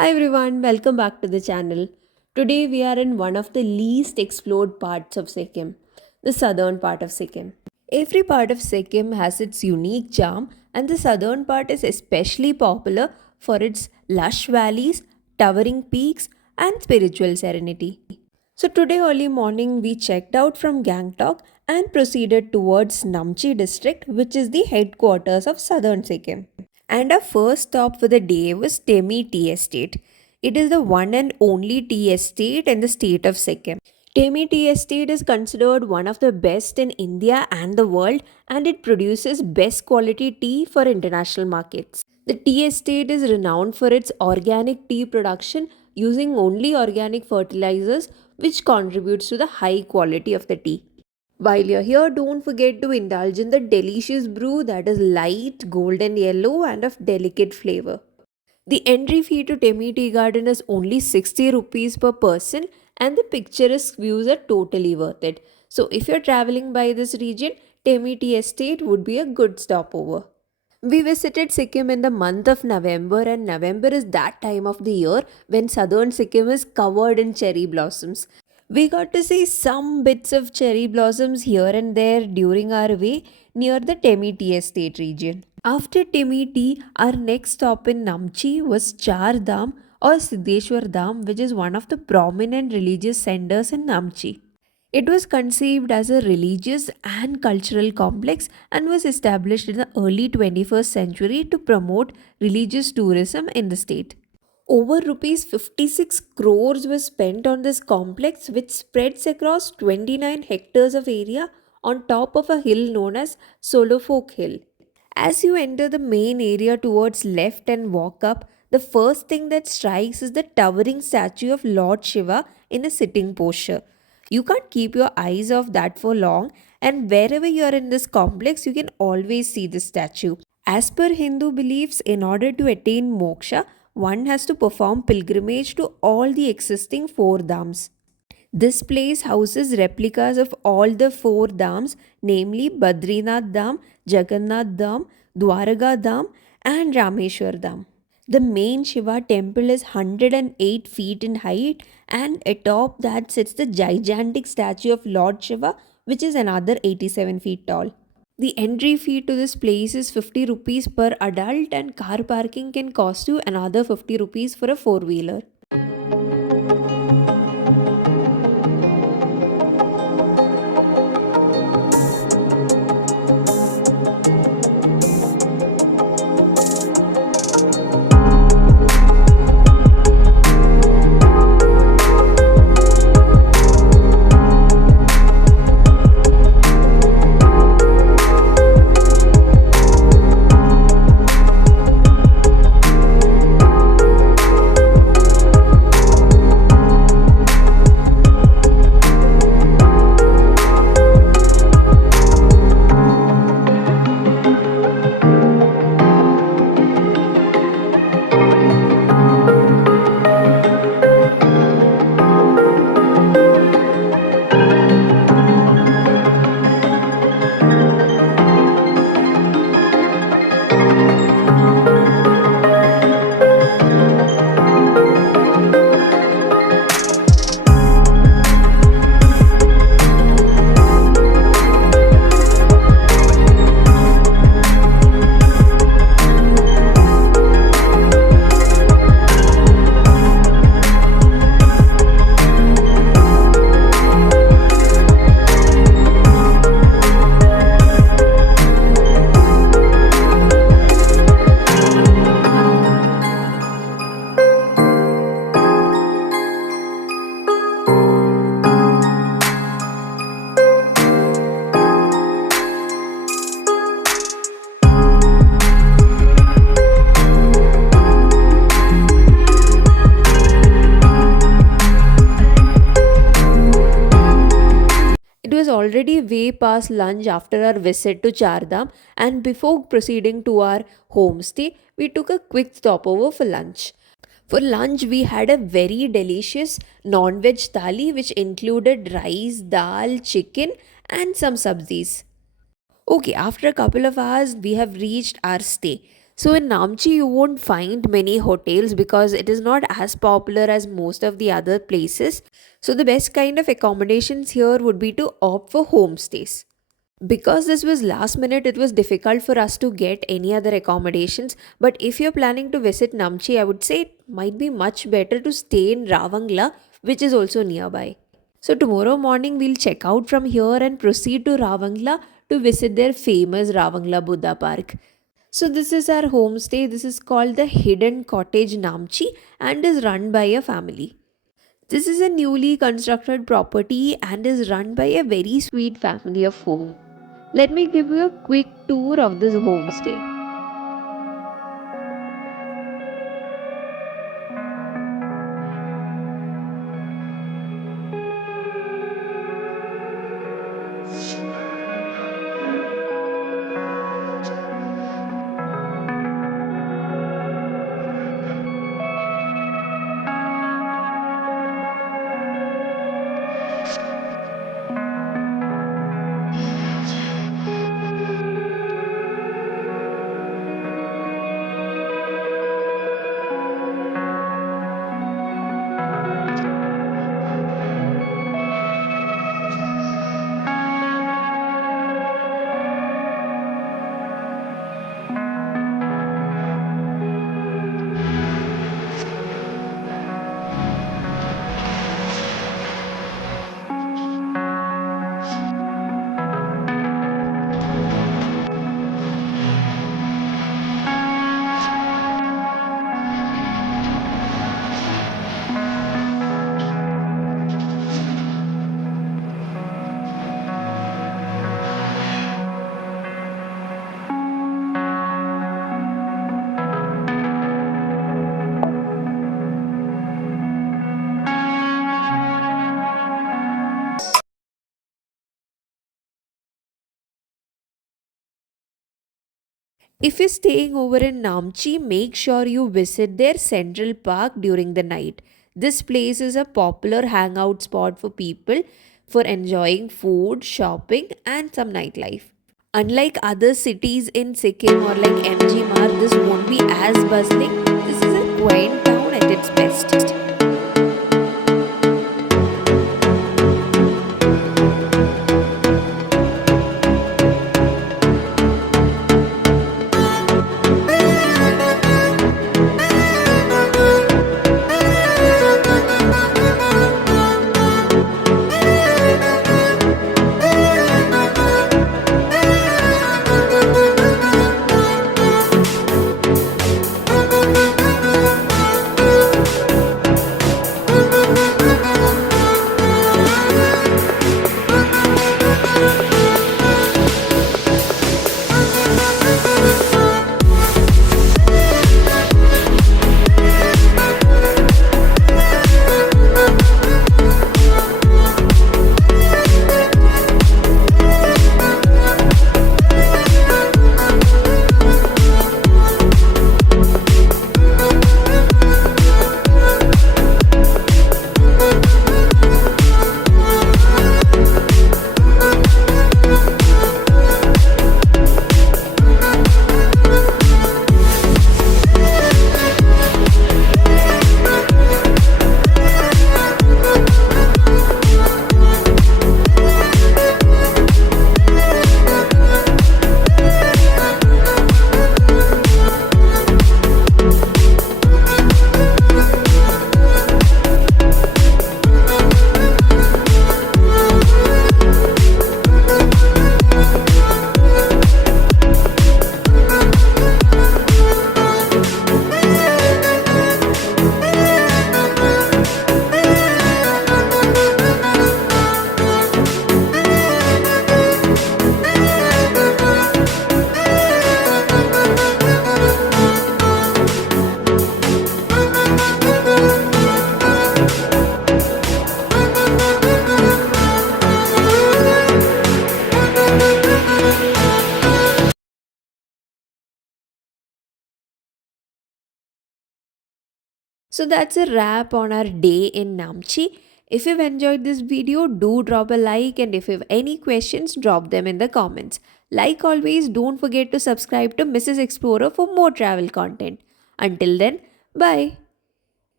Hi everyone, welcome back to the channel. Today we are in one of the least explored parts of Sikkim, the southern part of Sikkim. Every part of Sikkim has its unique charm, and the southern part is especially popular for its lush valleys, towering peaks, and spiritual serenity. So today early morning we checked out from Gangtok and proceeded towards Namchi district, which is the headquarters of southern Sikkim. And our first stop for the day was Temi Tea Estate. It is the one and only tea estate in the state of Sikkim. Temi Tea Estate is considered one of the best in India and the world, and it produces best quality tea for international markets. The tea estate is renowned for its organic tea production using only organic fertilizers, which contributes to the high quality of the tea. While you're here, don't forget to indulge in the delicious brew that is light, golden yellow, and of delicate flavor. The entry fee to Temi Tea Garden is only 60 rupees per person, and the picturesque views are totally worth it. So, if you're traveling by this region, Temi Tea Estate would be a good stopover. We visited Sikkim in the month of November, and November is that time of the year when southern Sikkim is covered in cherry blossoms. We got to see some bits of cherry blossoms here and there during our way near the Temi Tea Estate region. After Temi Tea, our next stop in Namchi was Char Dham or Siddheshwar Dham, which is one of the prominent religious centers in Namchi. It was conceived as a religious and cultural complex and was established in the early 21st century to promote religious tourism in the state. Over rupees 56 crores were spent on this complex, which spreads across 29 hectares of area on top of a hill known as Solofolk Hill. As you enter the main area towards left and walk up, the first thing that strikes is the towering statue of Lord Shiva in a sitting posture. You can't keep your eyes off that for long, and wherever you are in this complex, you can always see the statue. As per Hindu beliefs, in order to attain moksha, one has to perform pilgrimage to all the existing four dhams. This place houses replicas of all the four dhams, namely Badrinath Dham, Jagannath Dham, Dwaraka Dham, and Rameshwar Dham. The main Shiva temple is 108 feet in height, and atop that sits the gigantic statue of Lord Shiva, which is another 87 feet tall. The entry fee to this place is 50 rupees per adult, and car parking can cost you another 50 rupees for a four wheeler. It was already way past lunch after our visit to Chardham, and before proceeding to our homestay, we took a quick stopover for lunch. For lunch, we had a very delicious non veg thali which included rice, dal, chicken, and some sabzis. Okay, after a couple of hours, we have reached our stay. So in Namchi, you won't find many hotels because it is not as popular as most of the other places. So the best kind of accommodations here would be to opt for homestays. Because this was last minute, it was difficult for us to get any other accommodations. But if you're planning to visit Namchi, I would say it might be much better to stay in Ravangla, which is also nearby. So tomorrow morning, we'll check out from here and proceed to Ravangla to visit their famous Ravangla Buddha Park. So this is our homestay. This is called the Hidden Cottage Namchi and is run by a family. This is a newly constructed property and is run by a very sweet family of four. Let me give you a quick tour of this homestay. If you're staying over in Namchi, make sure you visit their Central Park during the night. This place is a popular hangout spot for people for enjoying food, shopping, and some nightlife. Unlike other cities in Sikkim or like MG Marg, this won't be as bustling. This is a quaint town at its best. So that's a wrap on our day in Namchi. If you've enjoyed this video, do drop a like, and if you have any questions, drop them in the comments. Like always, don't forget to subscribe to Mrs. Explorer for more travel content. Until then, bye.